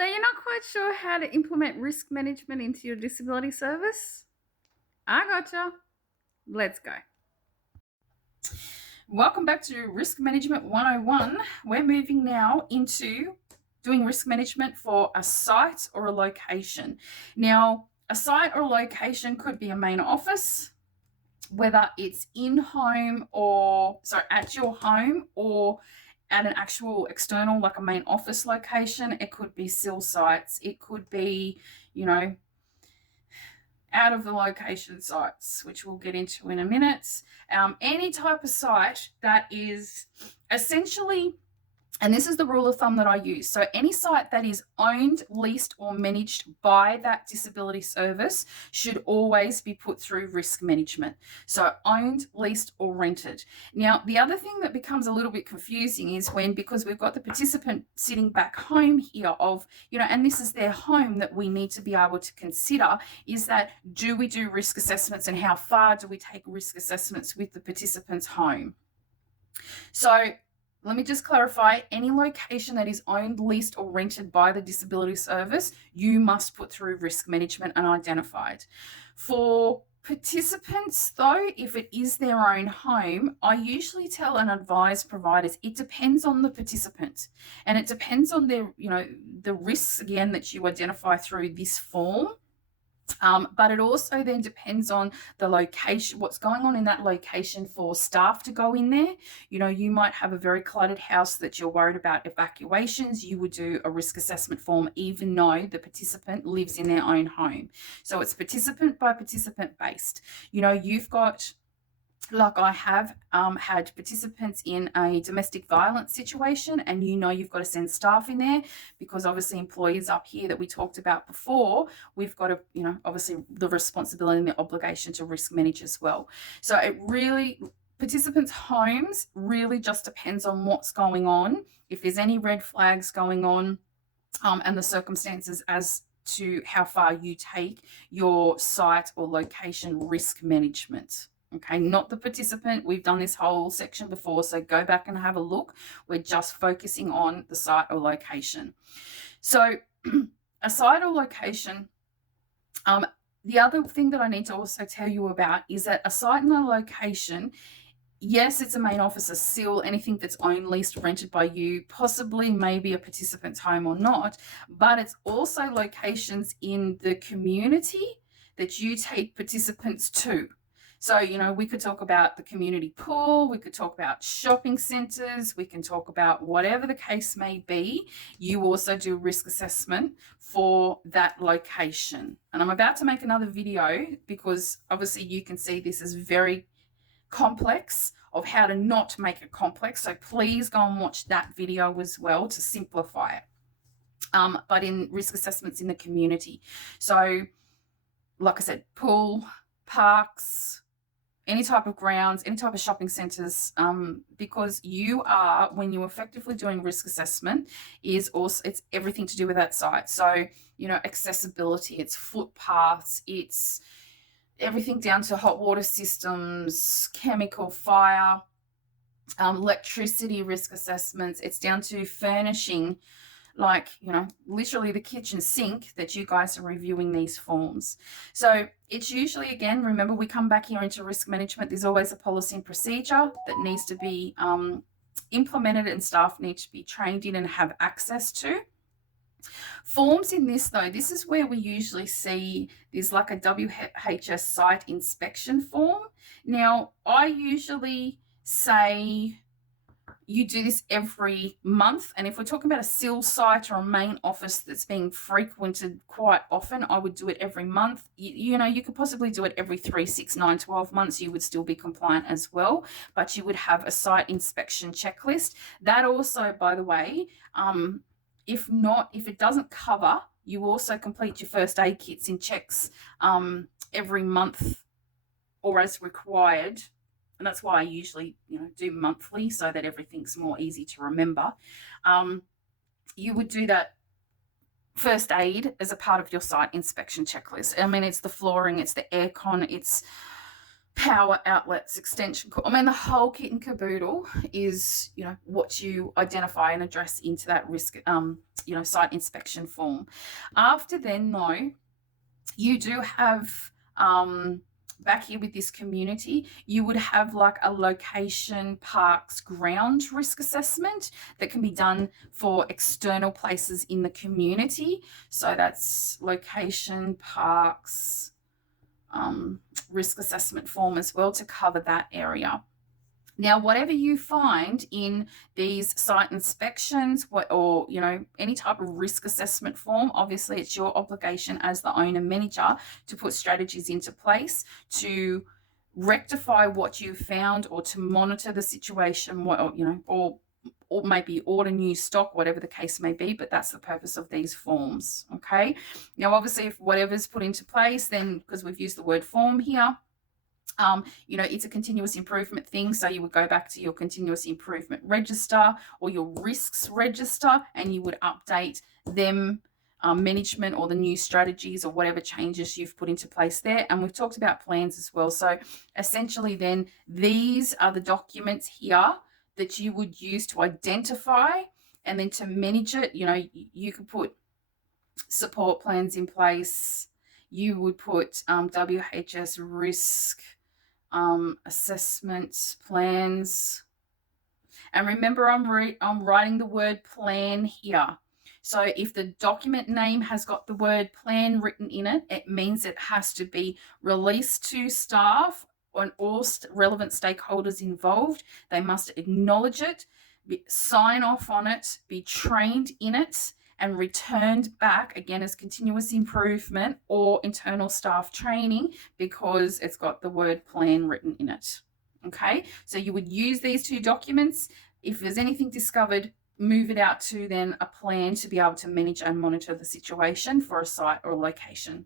So you're not quite sure how to implement risk management into your disability service? I gotcha. Let's go. Welcome back to Risk Management 101. We're moving now into doing risk management for a site or a location. Now, a site or location could be a main office, whether it's in home at your home or at an actual external, like a main office location. It could be SIL sites. It could be, you know, out of the location sites, which we'll get into in a minute. Any type of site that is essentially, and this is the rule of thumb that I use. So any site that is owned, leased, or managed by that disability service should always be put through risk management. So owned, leased, or rented. Now, the other thing that becomes a little bit confusing is because we've got the participant sitting back home here and this is their home that we need to be able to consider, is that do we do risk assessments, and how far do we take risk assessments with the participant's home? So let me just clarify, any location that is owned, leased, or rented by the disability service, you must put through risk management and identified. For participants, though, if it is their own home, I usually tell and advise providers it depends on the participant, and it depends on the risks, again, that you identify through this form. But it also then depends on the location, what's going on in that location for staff to go in there. You might have a very cluttered house that you're worried about evacuations. You would do a risk assessment form even though the participant lives in their own home. So it's participant by participant based. You've got, like I have had participants in a domestic violence situation, and you've got to send staff in there because obviously employers up here that we talked about before, we've got to, obviously the responsibility and the obligation to risk manage as well. So participants' homes really just depends on what's going on, if there's any red flags going on, and the circumstances as to how far you take your site or location risk management. Okay, not the participant. We've done this whole section before, so go back and have a look. We're just focusing on the site or location. So a site or location, the other thing that I need to also tell you about is that a site and a location, yes, it's a main office, a SIL, anything that's owned, leased, rented by you, possibly maybe a participant's home or not, but it's also locations in the community that you take participants to. So, we could talk about the community pool, we could talk about shopping centres, we can talk about whatever the case may be. You also do risk assessment for that location. And I'm about to make another video because obviously you can see this is very complex, of how to not make it complex. So please go and watch that video as well to simplify it. But in risk assessments in the community. So, like I said, pool, parks, any type of grounds, any type of shopping centres, because when you're effectively doing risk assessment, it's everything to do with that site. So, accessibility, it's footpaths, it's everything down to hot water systems, chemical, fire, electricity risk assessments. It's down to furnishing, like, literally the kitchen sink that you guys are reviewing these forms. So it's usually, again, remember, we come back here into risk management. There's always a policy and procedure that needs to be implemented, and staff need to be trained in and have access to. Forms in this, though, this is where we usually see there's like a WHS site inspection form. Now, I usually say you do this every month, and if we're talking about a SIL site or a main office that's being frequented quite often, I would do it every month. You could possibly do it every 3, 6, 9, 12 months. You would still be compliant as well, but you would have a site inspection checklist. That also, by the way, if it doesn't cover, you also complete your first aid kits in checks every month or as required. And that's why I usually, do monthly so that everything's more easy to remember. You would do that first aid as a part of your site inspection checklist. I mean, it's the flooring, it's the aircon, it's power outlets, extension cord. I mean, the whole kit and caboodle is, what you identify and address into that risk, site inspection form. After then, though, you do have, back here with this community, you would have like a location, parks, ground risk assessment that can be done for external places in the community. So that's location, parks, risk assessment form as well to cover that area. Now, whatever you find in these site inspections, or any type of risk assessment form, obviously it's your obligation as the owner manager to put strategies into place to rectify what you found, or to monitor the situation, or maybe order new stock, whatever the case may be. But that's the purpose of these forms. Okay. Now, obviously, if whatever's put into place, then because we've used the word form here, it's a continuous improvement thing. So you would go back to your continuous improvement register or your risks register, and you would update them, management, or the new strategies or whatever changes you've put into place there. And we've talked about plans as well. So essentially then these are the documents here that you would use to identify, and then to manage it. You could put support plans in place. You would put WHS risk assessment plans. And remember, I'm writing the word plan here. So if the document name has got the word plan written in it, it means it has to be released to staff and all relevant stakeholders involved. They must acknowledge it, sign off on it, be trained in it, and returned back again as continuous improvement or internal staff training, because it's got the word plan written in it. Okay, so you would use these two documents. If there's anything discovered, move it out to then a plan to be able to manage and monitor the situation for a site or a location.